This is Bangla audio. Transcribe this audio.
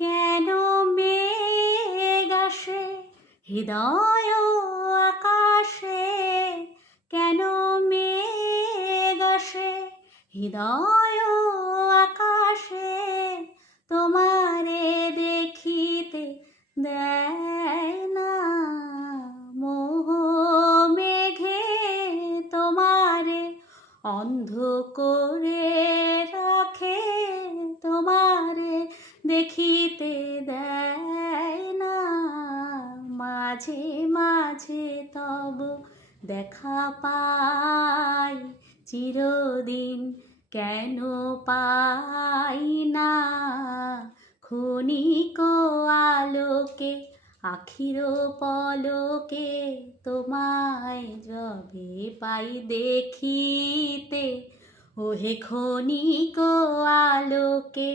কেন মেঘ আসে হৃদয় আকাশে, কেন মেঘ আসে হৃদয় আকাশে, তোমারে দেখিতে দেয় না মোহ মেঘে, তোমারে অন্ধ করে রাখে, তোমারে দেখিতে দেয় না। মাঝে মাঝে তব দেখা পাই, চিরদিন কেন পাই না। ক্ষণিক আলোকে আখির পলকে, তোমায় যবে পাই দেখিতে, ওহে ক্ষণিক আলোকে।